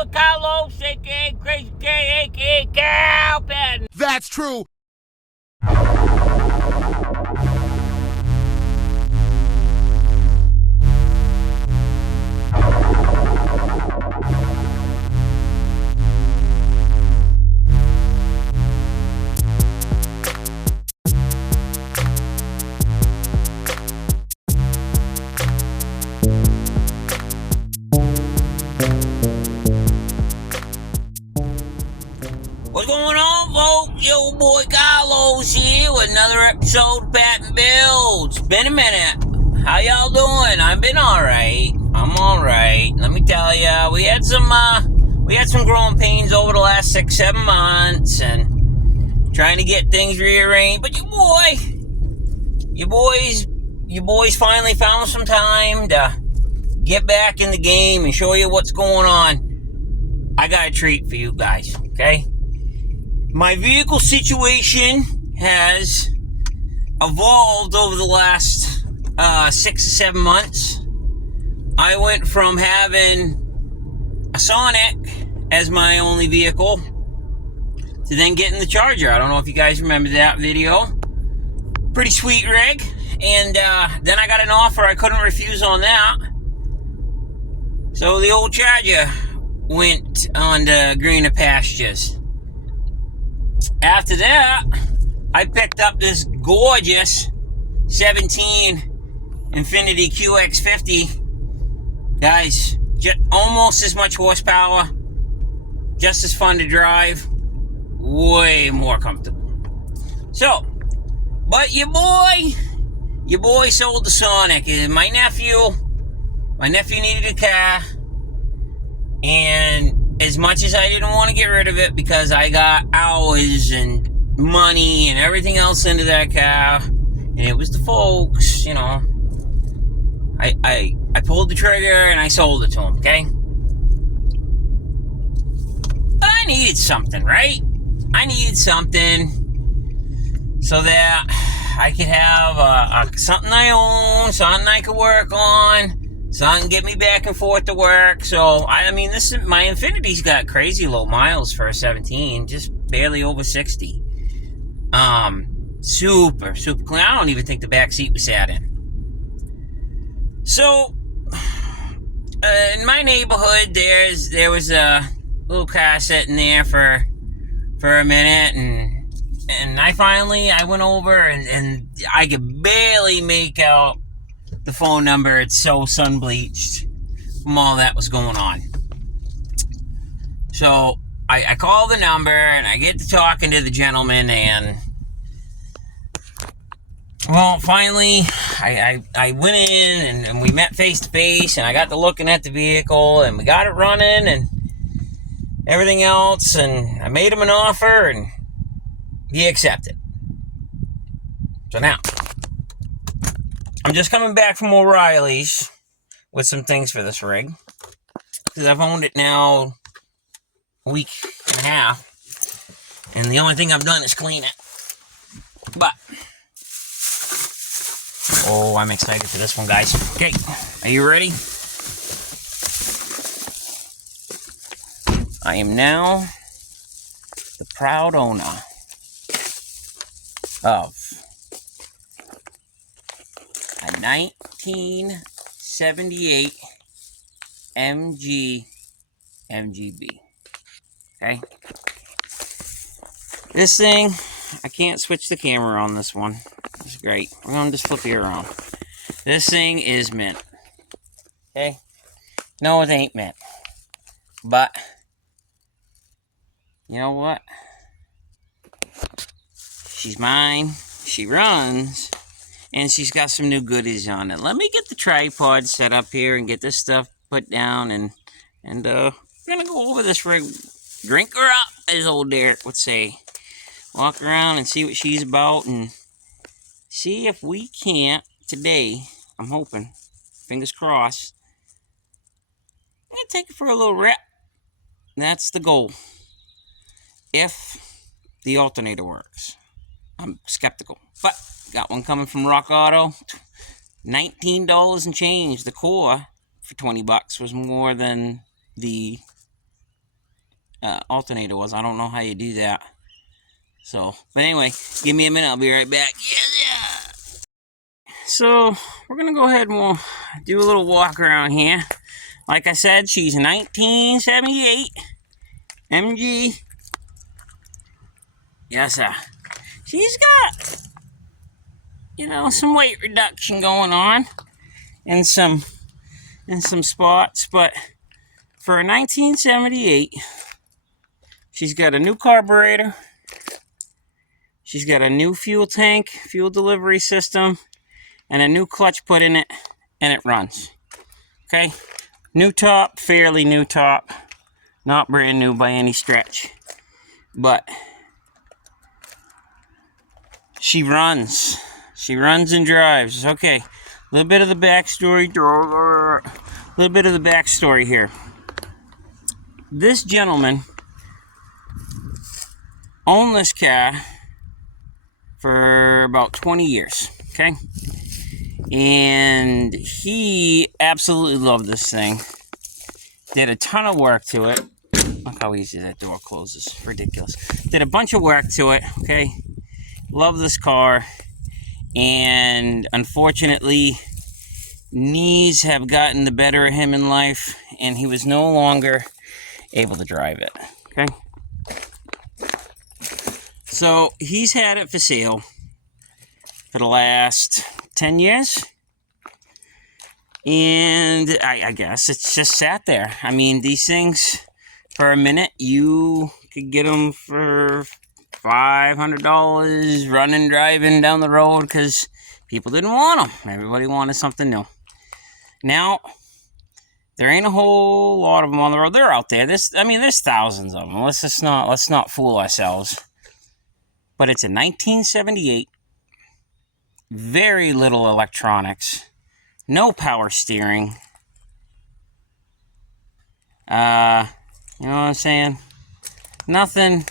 boy Kalos, aka Crazy K, aka Cal Patten. That's true. What's going on, folks? Yo, boy Kalos here with another episode of PattenBuilds. Been a minute. How y'all doing? I've been alright. I'm alright. Let me tell ya, we had some growing pains over the last 6-7 months and trying to get things rearranged. But you boys finally found some time to get back in the game and show you what's going on. I got a treat for you guys, okay? My vehicle situation has evolved over the last 6 to 7 months. I went from having a Sonic as my only vehicle to then getting the Charger. I don't know if you guys remember that video. Pretty sweet rig. And then I got an offer I couldn't refuse on that. So the old Charger went on to greener pastures. After that, I picked up this gorgeous 17 Infiniti QX50. Guys, almost as much horsepower, just as fun to drive, way more comfortable. So, but your boy sold the Sonic. My nephew needed a car, and as much as I didn't want to get rid of it because I got hours and money and everything else into that car, and it was the folks, you know, I pulled the trigger and I sold it to him, okay? But I needed something, right? I needed something so that I could have something I own, something I could work on, something get me back and forth to work. So, my Infiniti's got crazy low miles for a 17, just barely over 60. Super clean. I don't even think the back seat was sat in. So, in my neighborhood, there was a little car sitting there for a minute, and I went over and I could barely make out the phone number. It's so sun-bleached from all that was going on. So I call the number and I get to talking to the gentleman, and well, finally I went in and we met face to face, and I got to looking at the vehicle and we got it running and everything else, and I made him an offer and he accepted. So now I'm just coming back from O'Reilly's with some things for this rig, because I've owned it now a week and a half, and the only thing I've done is clean it. But, oh, I'm excited for this one, guys. Okay, are you ready? I am now the proud owner of a 1978 MG MGB. Okay? This thing, I can't switch the camera on this one. It's great. We're going to just flip it around. This thing is mint. Okay? No, it ain't mint. But, you know what? She's mine. She runs. And she's got some new goodies on it. Let me get the tripod set up here and get this stuff put down, and we're gonna go over this rig, drink her up, as old Derek would say. Walk around and see what she's about, and see if we can't today. I'm hoping, fingers crossed. I'm gonna take it for a little rep. That's the goal. If the alternator works, I'm skeptical, but got one coming from Rock Auto. $19 and change. The core for $20 was more than the alternator was. I don't know how you do that. So, but anyway, give me a minute. I'll be right back. Yeah. So, we're going to go ahead and we'll do a little walk around here. Like I said, she's 1978 MG. Yes, sir. She's got, you know, some weight reduction going on in some spots, but for a 1978, she's got a new carburetor. She's got a new fuel tank, fuel delivery system, and a new clutch put in it, and it runs. Okay? New top, fairly new top. Not brand new by any stretch. But she runs. She runs and drives. Okay. A little bit of the backstory. Here. This gentleman owned this car for about 20 years. Okay? And he absolutely loved this thing. Did a ton of work to it. Look how easy that door closes. Ridiculous. Did a bunch of work to it. Okay? Love this car. And unfortunately, knees have gotten the better of him in life. And he was no longer able to drive it. Okay? So, he's had it for sale for the last 10 years. And I guess it's just sat there. I mean, these things, for a minute, you could get them for $500 running, driving down the road because people didn't want them. Everybody wanted something new. Now, there ain't a whole lot of them on the road. They're out there. There's thousands of them. Let's not fool ourselves. But it's a 1978. Very little electronics. No power steering. You know what I'm saying? Nothing.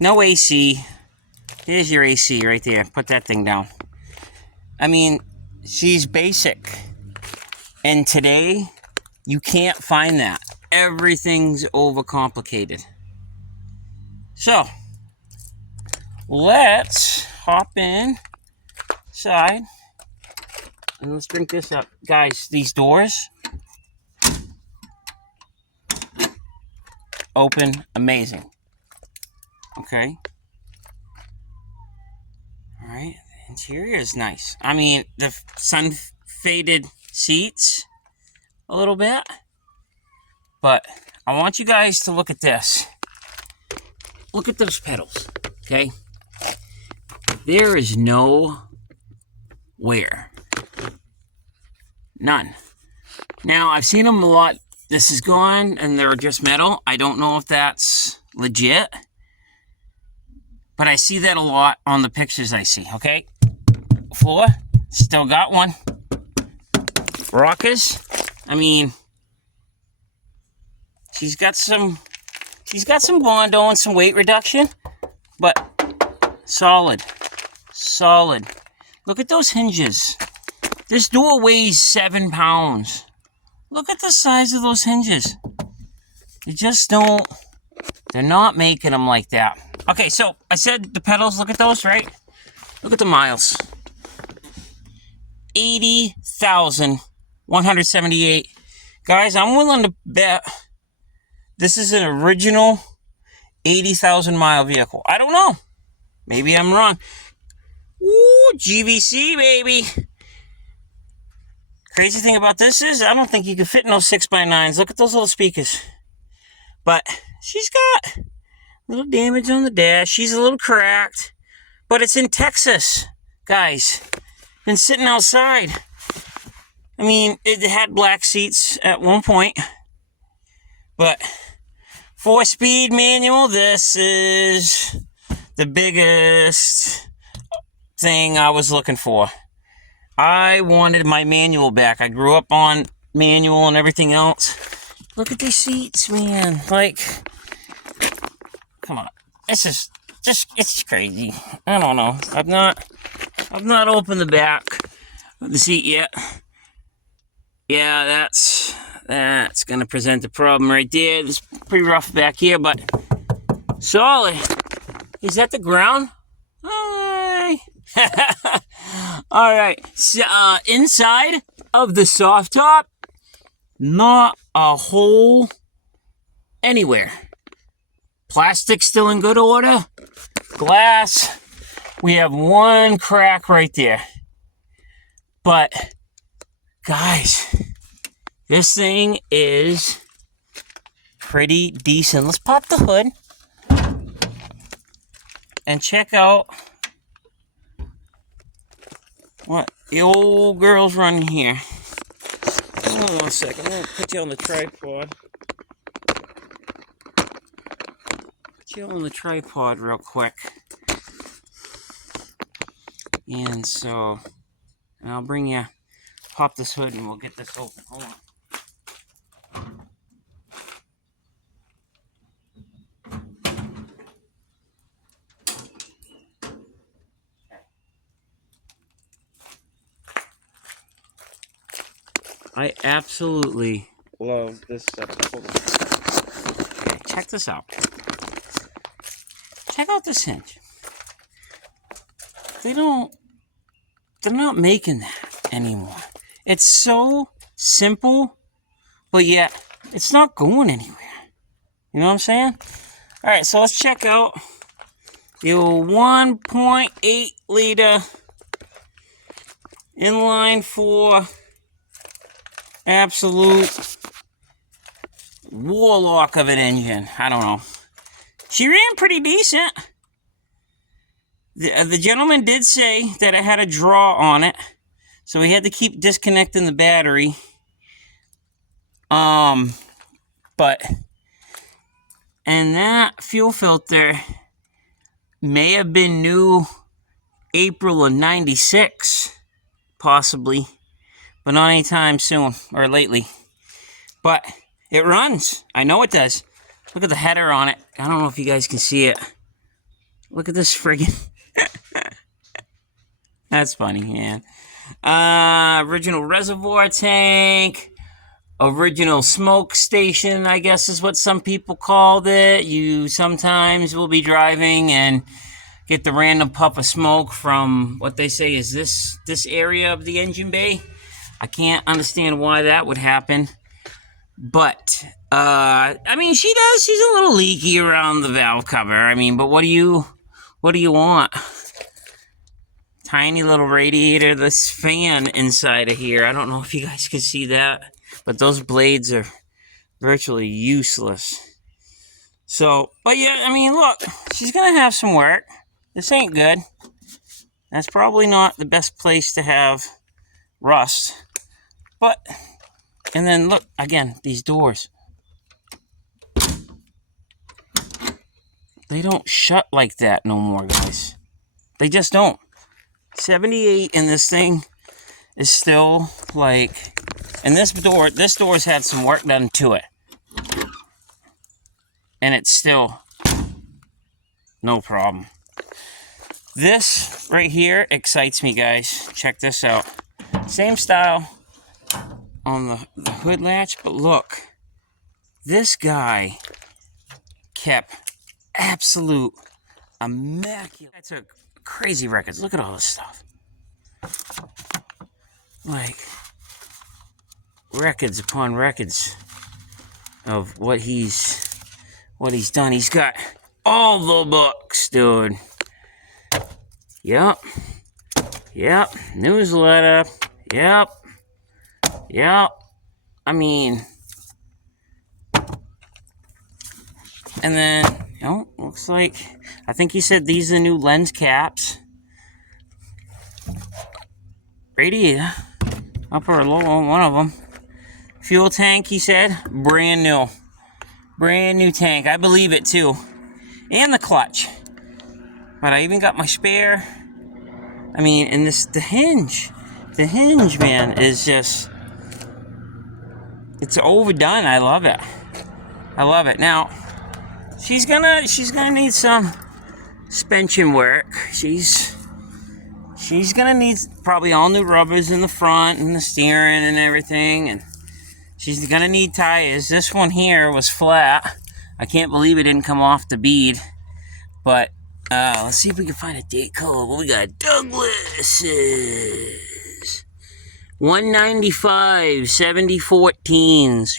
No AC. Here's your AC right there. Put that thing down. I mean, she's basic. And today, you can't find that. Everything's overcomplicated. So, let's hop inside. And let's drink this up. Guys, these doors open amazing. Okay. Alright. The interior is nice. I mean, the sun faded seats a little bit. But I want you guys to look at this. Look at those pedals. Okay. There is no wear. None. Now, I've seen them a lot. This is gone, and they're just metal. I don't know if that's legit, but I see that a lot on the pictures I see, okay? Floor, still got one. Rockers, I mean, she's got some Bondo and some weight reduction, but solid. Look at those hinges. This door weighs 7 pounds. Look at the size of those hinges. They're not making them like that. Okay, so I said the pedals, look at those, right? Look at the miles. 80,178. Guys, I'm willing to bet this is an original 80,000 mile vehicle. I don't know. Maybe I'm wrong. Ooh, GVC, baby. Crazy thing about this is I don't think you can fit in those 6x9s. Look at those little speakers. But she's got a little damage on the dash. She's a little cracked. But it's in Texas, guys. Been sitting outside. I mean, it had black seats at one point. But 4-speed manual, this is the biggest thing I was looking for. I wanted my manual back. I grew up on manual and everything else. Look at these seats, man. Like, come on. This is just, it's crazy. I don't know. I've not opened the back of the seat yet. Yeah, that's going to present a problem right there. It's pretty rough back here, but Solid. Is that the ground? Hi. All right. So, inside of the soft top, not a hole anywhere. Plastic still in good order. Glass, we have one crack right there. But, guys, this thing is pretty decent. Let's pop the hood and check out what the old girl's running here. Hold on a second. I'm going to put you on the tripod. Put you on the tripod real quick. And so, I'll bring you, pop this hood and we'll get this open. Hold on. I absolutely love this setup. Hold on. Okay, check this out. Check out this hinge. They're not making that anymore. It's so simple, but yet it's not going anywhere. You know what I'm saying? All right, so let's check out the old 1.8 liter inline 4 absolute warlock of an engine. I don't know. She ran pretty decent. The gentleman did say that it had a draw on it, so we had to keep disconnecting the battery. And that fuel filter may have been new April of '96, possibly, but not anytime soon or lately. But it runs. I know it does. Look at the header on it. I don't know if you guys can see it. Look at this friggin'. That's funny, man. Original reservoir tank. Original smoke station, I guess is what some people called it. You sometimes will be driving and get the random puff of smoke from what they say is this area of the engine bay. I can't understand why that would happen. But, I mean, she does. She's a little leaky around the valve cover. I mean, but what do you want? Tiny little radiator, this fan inside of here. I don't know if you guys can see that, but those blades are virtually useless. So, but yeah, I mean, look, she's going to have some work. This ain't good. That's probably not the best place to have rust. But, and then look, again, these doors. They don't shut like that no more, guys. They just don't. 78 and this thing is still like, and this door's had some work done to it. And it's still no problem. This right here excites me, guys. Check this out. Same style on the hood latch, but look. This guy kept absolute immaculate. I took crazy records. Look at all this stuff. Like, records upon records of what he's done. He's got all the books, dude. Yep. Newsletter. Yep. I mean, and then, looks like, I think he said these are the new lens caps. Radiator, upper or lower, one of them. Fuel tank, he said, brand new. Brand new tank, I believe it too. And the clutch. But I even got my spare. I mean, and the hinge, man, is just, it's overdone. I love it. Now, she's gonna need some suspension work. She's gonna need probably all new rubbers in the front and the steering and everything, and she's gonna need tires. This one here was flat. I can't believe it didn't come off the bead. But let's see if we can find a date code. What we got? Douglas's 195 70 14s.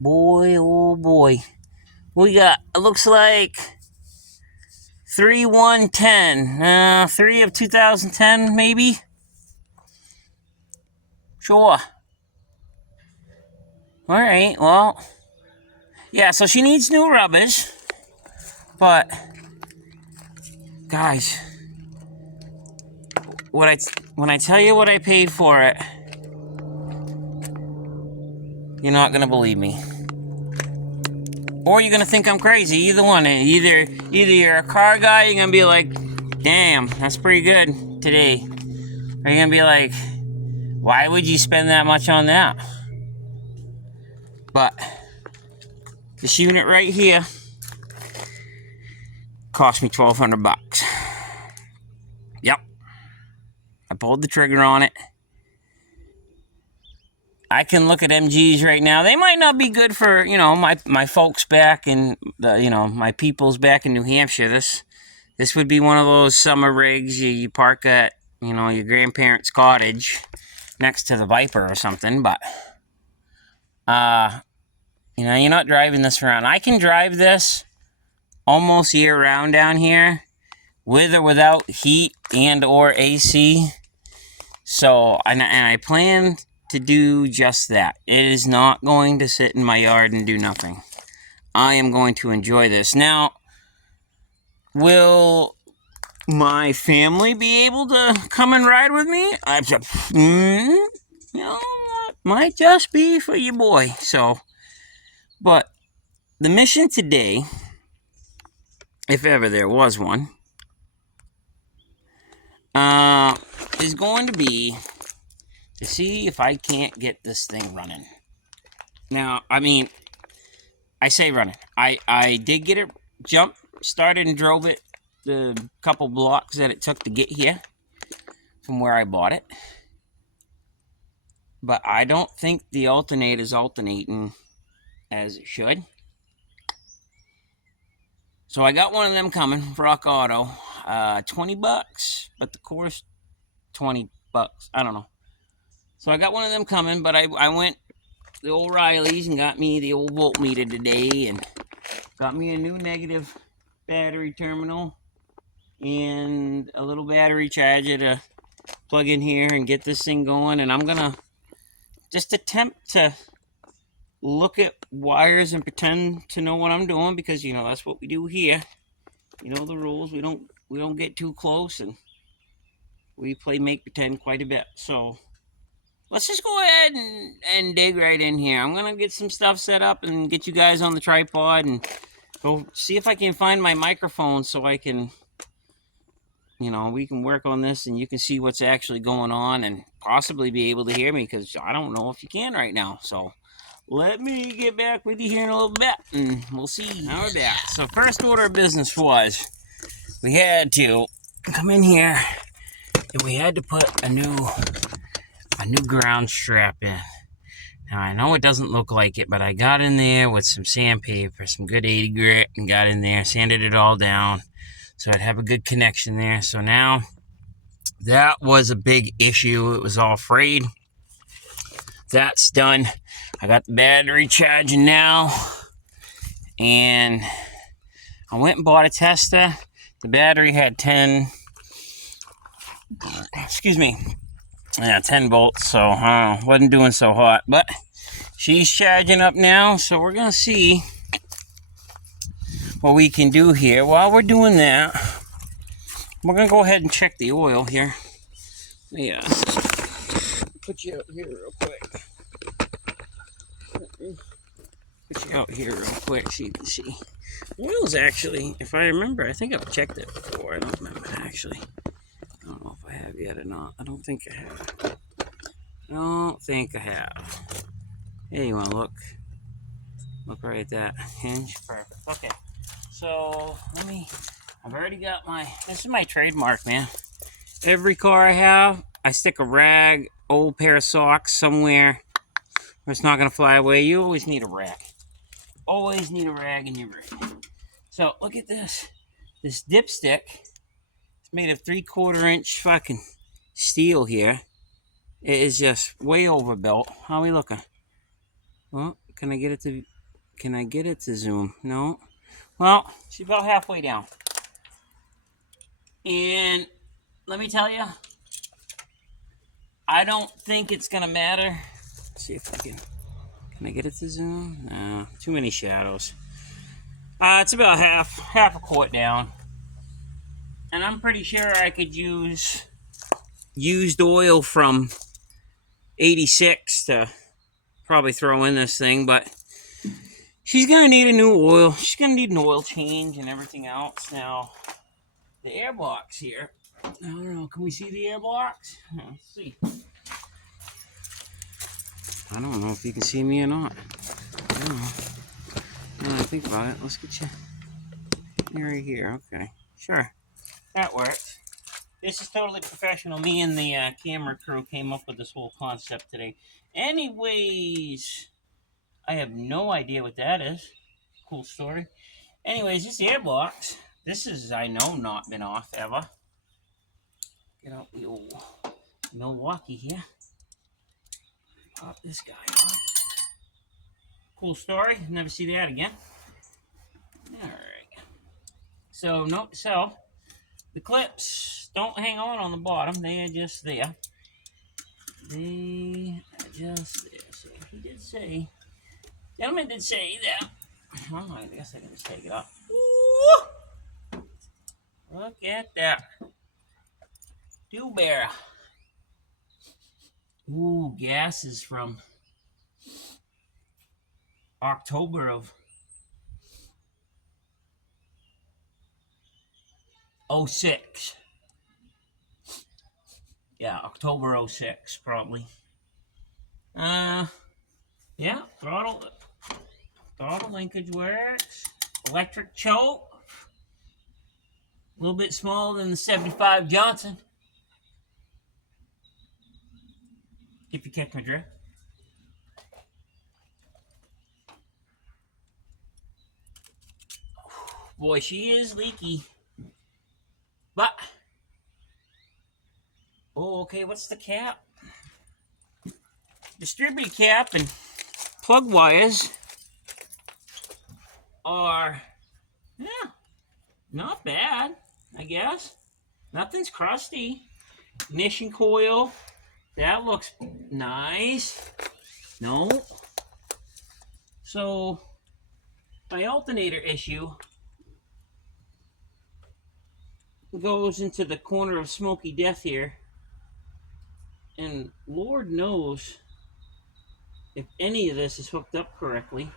Boy, oh boy. We got, it looks like 3/110. 3 of 2010, maybe? Sure. Alright, well. Yeah, so she needs new rubbers. But, guys, when I tell you what I paid for it, you're not going to believe me. Or you're going to think I'm crazy. Either one. Either you're a car guy, you're going to be like, damn, that's pretty good today. Or you're going to be like, why would you spend that much on that? But this unit right here cost me $1,200. Yep. I pulled the trigger on it. I can look at MGs right now. They might not be good for, you know, my folks back in the, you know, my peoples back in New Hampshire. This would be one of those summer rigs you park at, you know, your grandparents' cottage next to the Viper or something. But, you know, you're not driving this around. I can drive this almost year-round down here, with or without heat and or AC. So, and I plan to do just that. It is not going to sit in my yard and do nothing. I am going to enjoy this. Now, will my family be able to come and ride with me? You know, might just be for your boy. So, but the mission today, if ever there was one, is going to be to see if I can't get this thing running. Now, I mean, I say running. I did get it started and drove it the couple blocks that it took to get here from where I bought it. But I don't think the alternator's alternating as it should. So I got one of them coming, Rock Auto. $20, but the course $20. I don't know. So I got one of them coming, but I went to the O'Reilly's and got me the old voltmeter today and got me a new negative battery terminal and a little battery charger to plug in here and get this thing going. And I'm gonna just attempt to look at wires and pretend to know what I'm doing, because you know that's what we do here. You know the rules. We don't get too close, and we play make pretend quite a bit. So let's just go ahead and dig right in here. I'm gonna get some stuff set up and get you guys on the tripod and go see if I can find my microphone so I can, you know, we can work on this and you can see what's actually going on and possibly be able to hear me, because I don't know if you can right now. So let me get back with you here in a little bit and we'll see. Now we're back. So first order of business was we had to come in here and we had to put a new ground strap in. Now I know it doesn't look like it, but I got in there with some sandpaper, some good 80 grit, and got in there, sanded it all down so I'd have a good connection there. So now that was a big issue. It was all frayed. That's done. I got the battery charging now, and I went and bought a tester. The battery had 10 volts, so wasn't doing so hot, but she's charging up now, so we're gonna see what we can do here. While we're doing that, we're gonna go ahead and check the oil here. Yeah, put you out here real quick. Put you out here real quick so you can see. Oil's actually, if I remember, I think I've checked it before. I don't remember actually. I don't know if I have yet or not. I don't think I have. Hey, you want to look? Look right at that hinge. Perfect. Okay. So, I've already got this is my trademark, man. Every car I have, I stick a rag, old pair of socks somewhere It's not going to fly away. You always need a rag. Always need a rag in your rig. So, look at this. This dipstick. It's made of 3/4 inch fucking steel here. It is just way overbuilt. How are we looking? Well, can I get it to zoom? No. Well, she's about halfway down. And let me tell you, I don't think it's gonna matter. Let's see if I can I get it to zoom? No, too many shadows. It's about half a quart down. And I'm pretty sure I could use used oil from 86 to probably throw in this thing, but she's gonna need a new oil. She's gonna need an oil change and everything else. Now, the air box here. I don't know, can we see the air box? Let's see. I don't know if you can see me or not. I don't know. Now that I think about it, let's get you right here. Okay, sure. That works. This is totally professional. Me and the camera crew came up with this whole concept today. Anyways, I have no idea what that is. Cool story. Anyways, this air box. This is, I know, not been off ever. Get out the old Milwaukee here. Pop this guy off. Cool story. Never see that again. Alright. So, note to self. The clips don't hang on the bottom. They are just there. They are just there. So, he did say, gentleman did say that. Well, I guess I can just take it off. Ooh! Look at that. Dewberry. Ooh, gas is from October of 06. Yeah, October 06, probably. Yeah, throttle linkage works. Electric choke. A little bit smaller than the 75 Johnson. If you catch my drift. Boy, she is leaky. But, oh, okay, what's the cap? Distributor cap and plug wires are, yeah, not bad, I guess. Nothing's crusty. Ignition coil, that looks nice. No. So, my alternator issue goes into the corner of smoky death here, and Lord knows if any of this is hooked up correctly.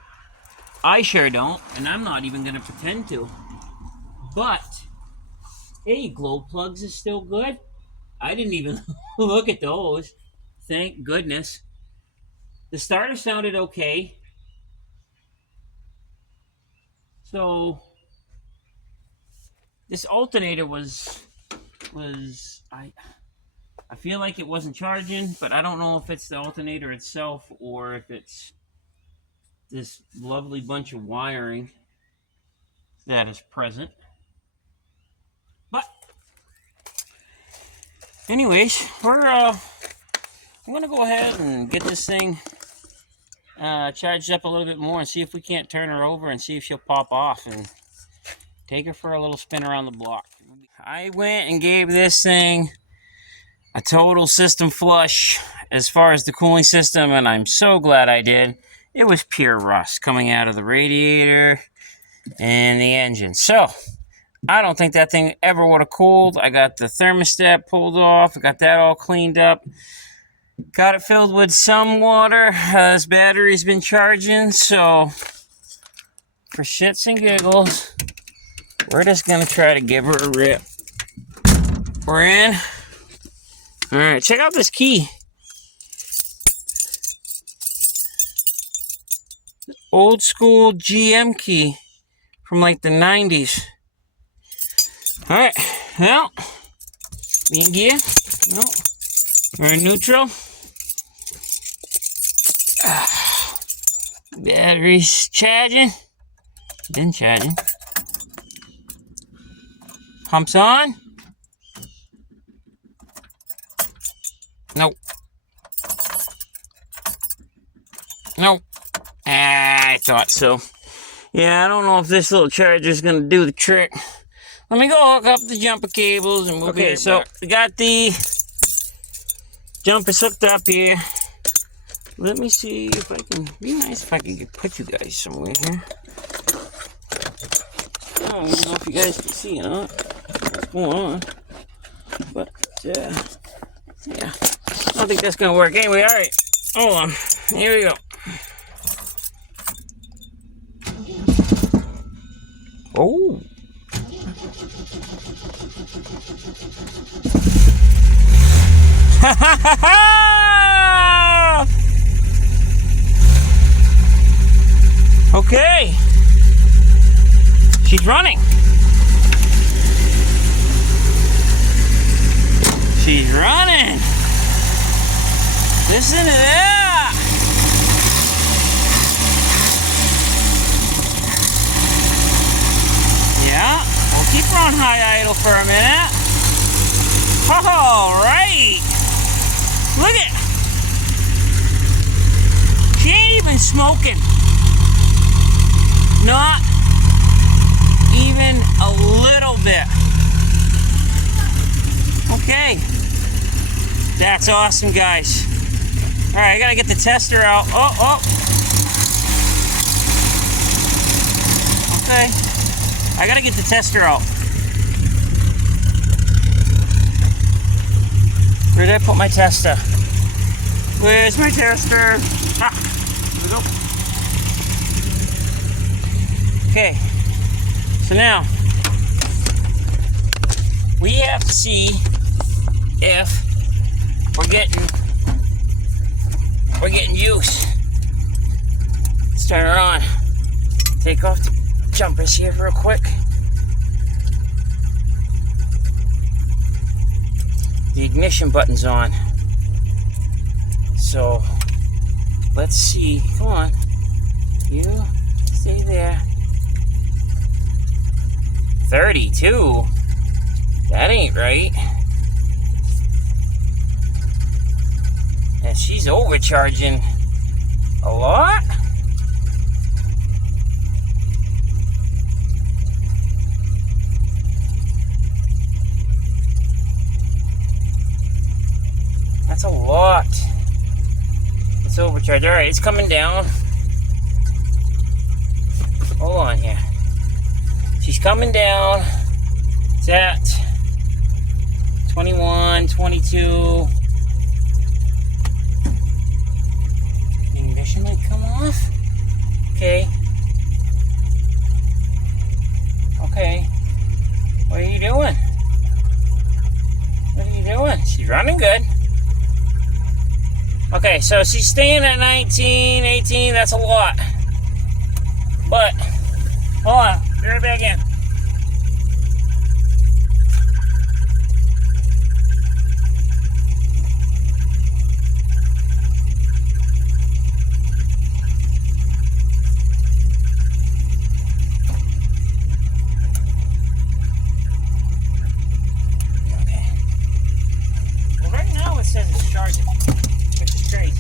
I sure don't, and I'm not even going to pretend to. But, hey, glow plugs is still good. I didn't even look at those. Thank goodness. The starter sounded okay. So, this alternator was I feel like it wasn't charging, but I don't know if it's the alternator itself or if it's this lovely bunch of wiring that is present. But anyways, I'm gonna go ahead and get this thing charged up a little bit more and see if we can't turn her over and see if she'll pop off and take her for a little spin around the block. I went and gave this thing a total system flush as far as the cooling system, and I'm so glad I did. It was pure rust coming out of the radiator and the engine. So, I don't think that thing ever would have cooled. I got the thermostat pulled off. I got that all cleaned up. Got it filled with some water. This battery's been charging, so for shits and giggles, we're just going to try to give her a rip. We're in. Alright, check out this key. Old school GM key from like the 90s. Alright, well, we in gear. No, we're in neutral. Battery's charging. Been charging. Pumps on. Nope. Nope. I thought so. Yeah, I don't know if this little charger is going to do the trick. Let me go hook up the jumper cables and we'll be right back. We got the jumpers hooked up here. Let me see if I can, be nice if I could put you guys somewhere here. I don't even know if you guys can see or not what's going on. But, yeah. I don't think that's going to work. Anyway, alright. Hold on. Here we go. Oh. Ha ha ha ha! Okay. She's running. She's running. Listen to that. Yeah, we'll keep her on high idle for a minute. All right. Look it. She ain't even smoking. Not even a little bit. Okay. That's awesome, guys. All right, I gotta get the tester out. Oh. Okay. I gotta get the tester out. Where did I put my tester? Where's my tester? Ah, here we go. Okay. So now, we have to see if we're getting use. Let's turn her on. Take off the jumpers here real quick. The ignition button's on. So let's see. Come on. You stay there. 32. That ain't right. And she's overcharging a lot. That's a lot. It's overcharged. All right, it's coming down. Hold on here. She's coming down. It's at 21, 22. The ignition might come off. Okay. Okay. What are you doing? What are you doing? She's running good. Okay, so she's staying at 19, 18. That's a lot. But, hold on. Be right back in. Okay. Well, right now it says it's charging, which is crazy.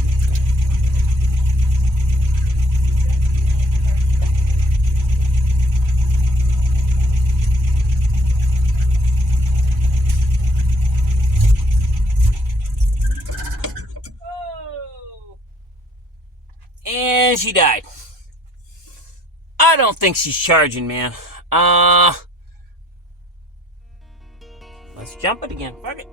And she died. I don't think she's charging, man. Let's jump it again. Fuck it.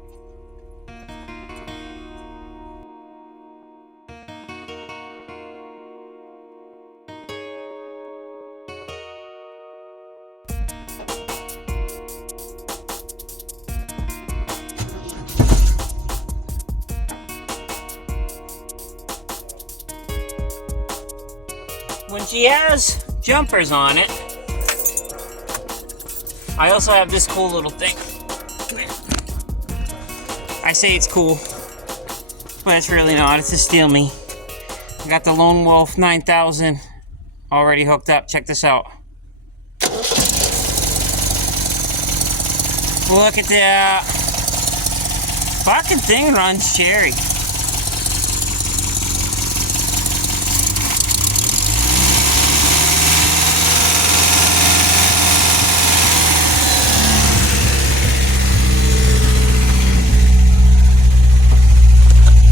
When she has jumpers on it, I also have this cool little thing. Come here. I say it's cool, but it's really not. It's a Steal Me. I got the Lone Wolf 9000 already hooked up. Check this out. Look at that. Fucking thing runs cherry.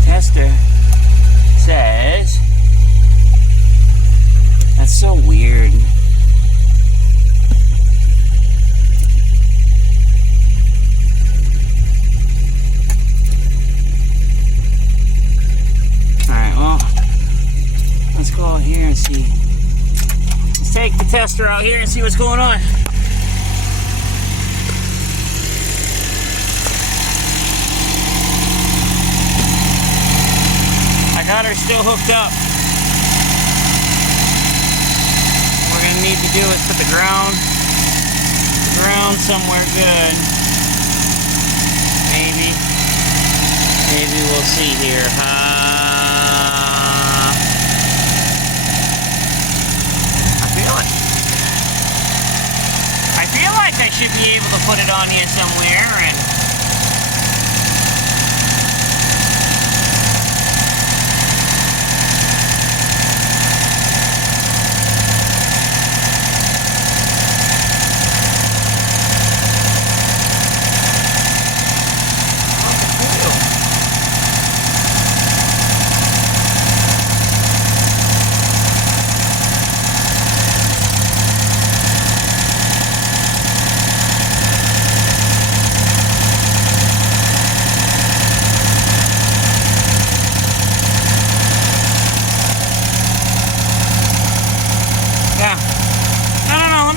Tester says, that's so weird. Alright, well, let's go out here and see. Let's take the tester out here and see what's going on. Got her still hooked up. What we're gonna need to do is put the ground somewhere good. Maybe we'll see here. I feel like I should be able to put it on here somewhere and.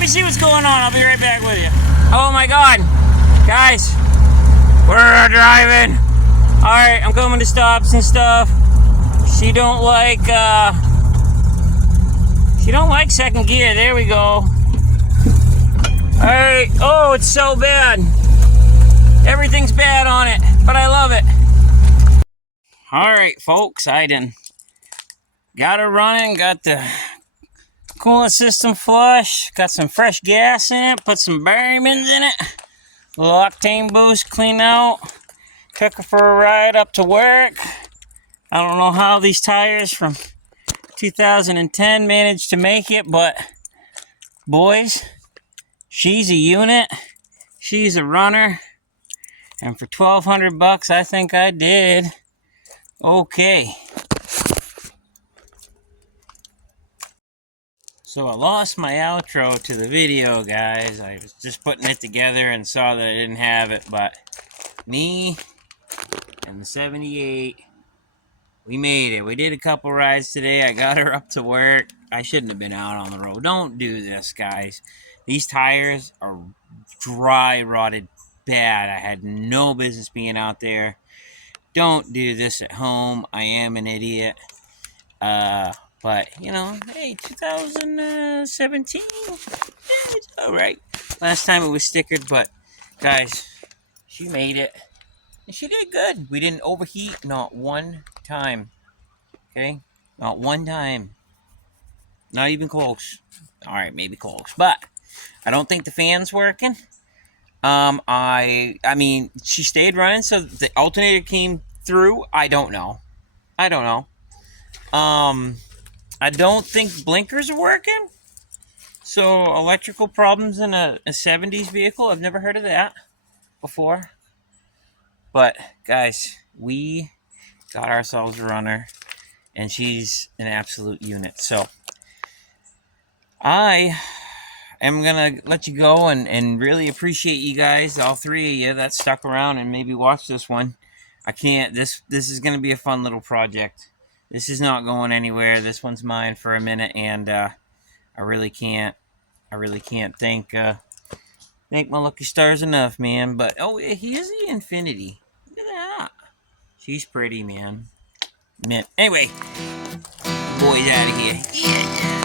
See what's going on. I'll be right back with you. Oh my god, guys, we're driving. All right, I'm coming to stops and stuff. She don't like second gear. There we go. All right. Oh, it's so bad. Everything's bad on it, but I love it. All right, folks, I done got her running. Got the coolant system flush, got some fresh gas in it, put some Berrymans in it, a little octane boost clean out, took her for a ride up to work. I don't know how these tires from 2010 managed to make it, but boys, she's a unit, she's a runner, and for $1,200 I think I did okay. So I lost my outro to the video, guys. I was just putting it together and saw that I didn't have it, but me and the 78, we made it. We did a couple rides today. I got her up to work. I shouldn't have been out on the road. Don't do this, guys. These tires are dry, rotted bad. I had no business being out there. Don't do this at home. I am an idiot. But, you know, hey, 2017, it's alright. Last time it was stickered, but, guys, she made it. And she did good. We didn't overheat, not one time. Okay? Not one time. Not even close. Alright, maybe close. But, I don't think the fan's working. I mean, she stayed running, so the alternator came through. I don't know. I don't think blinkers are working. So, electrical problems in a 70s vehicle. I've never heard of that before. But, guys, we got ourselves a runner. And she's an absolute unit. So, I am going to let you go and really appreciate you guys, all three of you that stuck around and maybe watched this one. I can't, this is going to be a fun little project. This is not going anywhere. This one's mine for a minute, and I really can't thank my lucky stars enough, man. But oh, here's the Infinity. Look at that. She's pretty, man. Anyway, boys out of here. Yeah.